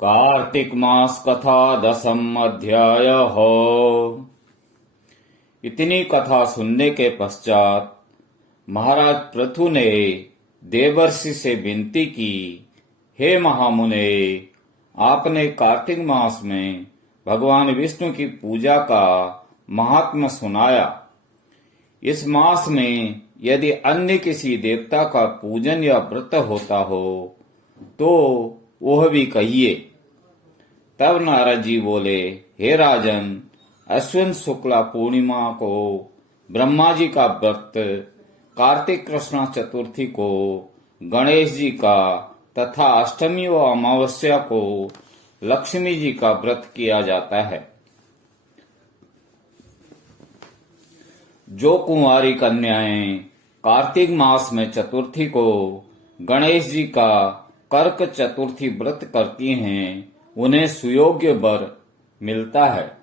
कार्तिक मास कथा 10वां अध्याय हो। इतनी कथा सुनने के पश्चात महाराज पृथु ने देवर्षि से विनती की, हे महामुने, आपने कार्तिक मास में भगवान विष्णु की पूजा का महात्म्य सुनाया। इस मास में यदि अन्य किसी देवता का पूजन या व्रत होता हो तो वह भी कहिए। तब नारद जी बोले, हे राजन, अश्विन शुक्ला पूर्णिमा को ब्रह्मा जी का व्रत, कार्तिक कृष्ण चतुर्थी को गणेश जी का तथा अष्टमी व अमावस्या को लक्ष्मी जी का व्रत किया जाता है। जो कुंवारी कन्याएं कार्तिक मास में चतुर्थी को गणेश जी का कर्क चतुर्थी व्रत करती हैं, उन्हें सुयोग्य वर मिलता है।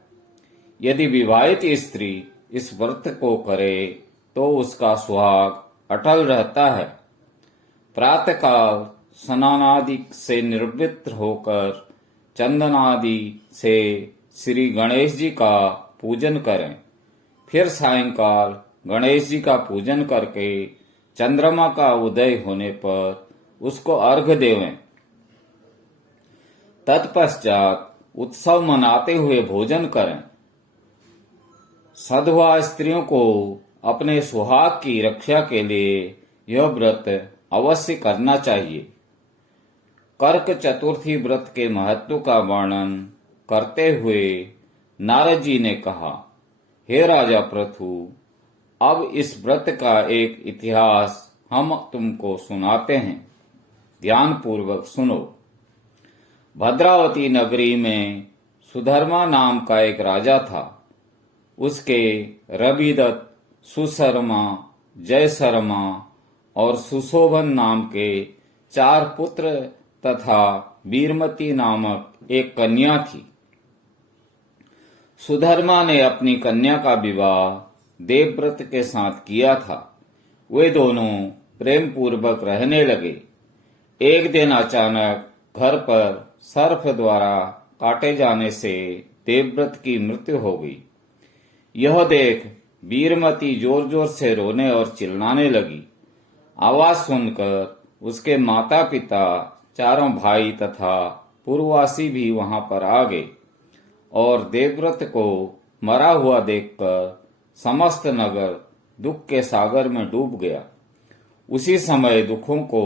यदि विवाहित स्त्री इस व्रत को करे तो उसका सुहाग अटल रहता है। प्रातःकाल स्नानादि से निवृत्त होकर चंदन आदि से श्री गणेश जी का पूजन करें। फिर सायंकाल गणेश जी का पूजन करके चंद्रमा का उदय होने पर उसको अर्घ्य देवें। तत्पश्चात उत्सव मनाते हुए भोजन करें। सधवा स्त्रियों को अपने सुहाग की रक्षा के लिए यह व्रत अवश्य करना चाहिए। कर्क चतुर्थी व्रत के महत्व का वर्णन करते हुए नारद जी ने कहा, हे राजा पृथु, अब इस व्रत का एक इतिहास हम तुमको सुनाते हैं, ध्यान पूर्वक सुनो। भद्रावती नगरी में सुधर्मा नाम का एक राजा था। उसके रविदत्त, सुशर्मा, जयशर्मा और सुशोभन नाम के 4 पुत्र तथा वीरमती नामक एक कन्या थी। सुधर्मा ने अपनी कन्या का विवाह देवव्रत के साथ किया था। वे दोनों प्रेम पूर्वक रहने लगे। एक दिन अचानक घर पर सर्प द्वारा काटे जाने से देवव्रत की मृत्यु हो गई। यह देख वीरमती जोर जोर से रोने और चिल्लाने लगी। आवाज सुनकर उसके माता पिता, चारों भाई तथा पूर्ववासी भी वहां पर आ गए और देवव्रत को मरा हुआ देखकर समस्त नगर दुख के सागर में डूब गया। उसी समय दुखों को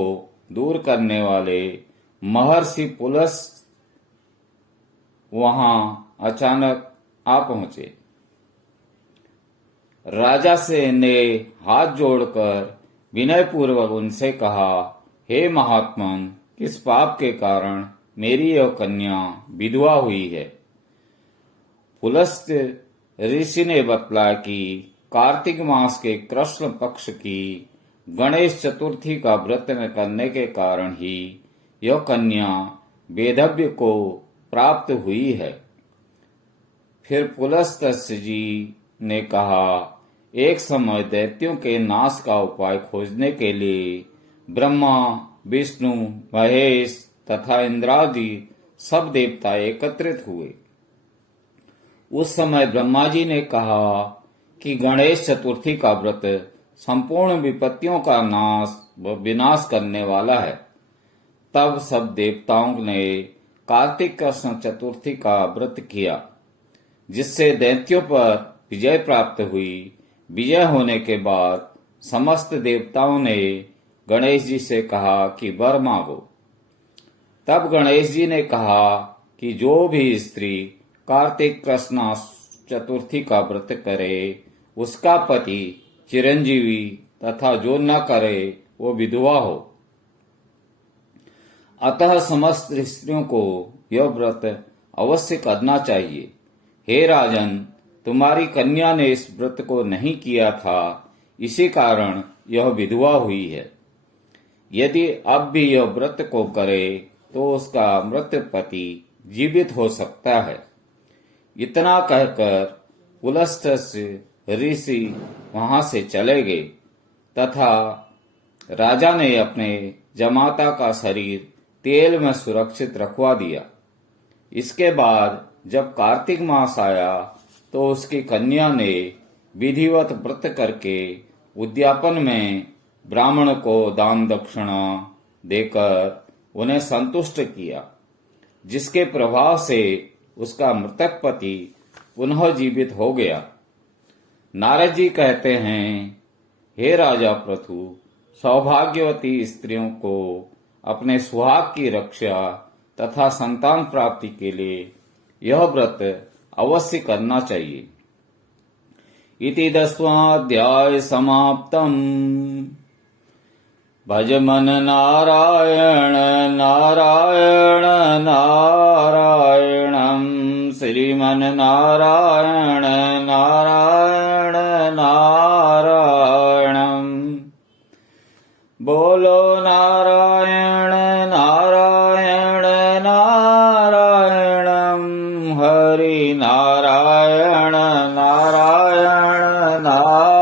दूर करने वाले महर्षि पुलस्त्य वहां अचानक आ पहुंचे। राजा से ने हाथ जोड़कर विनय पूर्वक उनसे कहा, हे महात्मन, किस पाप के कारण मेरी यह कन्या विधवा हुई है? पुलस्त्य ऋषि ने बतलाया कि कार्तिक मास के कृष्ण पक्ष की गणेश चतुर्थी का व्रत करने के कारण ही यह कन्या वेधव्य को प्राप्त हुई है। फिर पुलस्त्य जी ने कहा, एक समय दैत्यों के नाश का उपाय खोजने के लिए ब्रह्मा, विष्णु, महेश तथा इंद्रादि सब देवता एकत्रित हुए। उस समय ब्रह्मा जी ने कहा कि गणेश चतुर्थी का व्रत संपूर्ण विपत्तियों का नाश व विनाश करने वाला है। तब सब देवताओं ने कार्तिक कृष्ण चतुर्थी का व्रत किया, जिससे दैत्यों पर विजय प्राप्त हुई। विजय होने के बाद समस्त देवताओं ने गणेश जी से कहा कि वर मांगो। तब गणेश जी ने कहा कि जो भी स्त्री कार्तिक कृष्ण चतुर्थी का व्रत करे उसका पति चिरंजीवी तथा जो न करे वो विधवा हो। अतः समस्त स्त्रियों को यह व्रत अवश्य करना चाहिए। हे राजन, तुम्हारी कन्या ने इस व्रत को नहीं किया था, इसी कारण यह विधवा हुई है। यदि अब भी यह व्रत को करे तो उसका मृत पति जीवित हो सकता है। इतना कहकर पुलस्त्य ऋषि वहां से चले गए तथा राजा ने अपने जमाता का शरीर तेल में सुरक्षित रखवा दिया। इसके बाद जब कार्तिक मास आया तो उसकी कन्या ने विधिवत व्रत करके उद्यापन में ब्राह्मण को दान दक्षिणा देकर उन्हें संतुष्ट किया, जिसके प्रभाव से उसका मृतक पति पुनः जीवित हो गया। नारद जी कहते हैं, हे राजा पृथु, सौभाग्यवती स्त्रियों को अपने सुहाग की रक्षा तथा संतान प्राप्ति के लिए यह व्रत अवश्य करना चाहिए। इति 10वां समाप्तम्। भज मन नारायण नारायण नारायणं, श्रीमन नारायण नारायण नारायणं। बोलो नारायण नारायण नारायणं, हरि नारायण नारायण नारायण।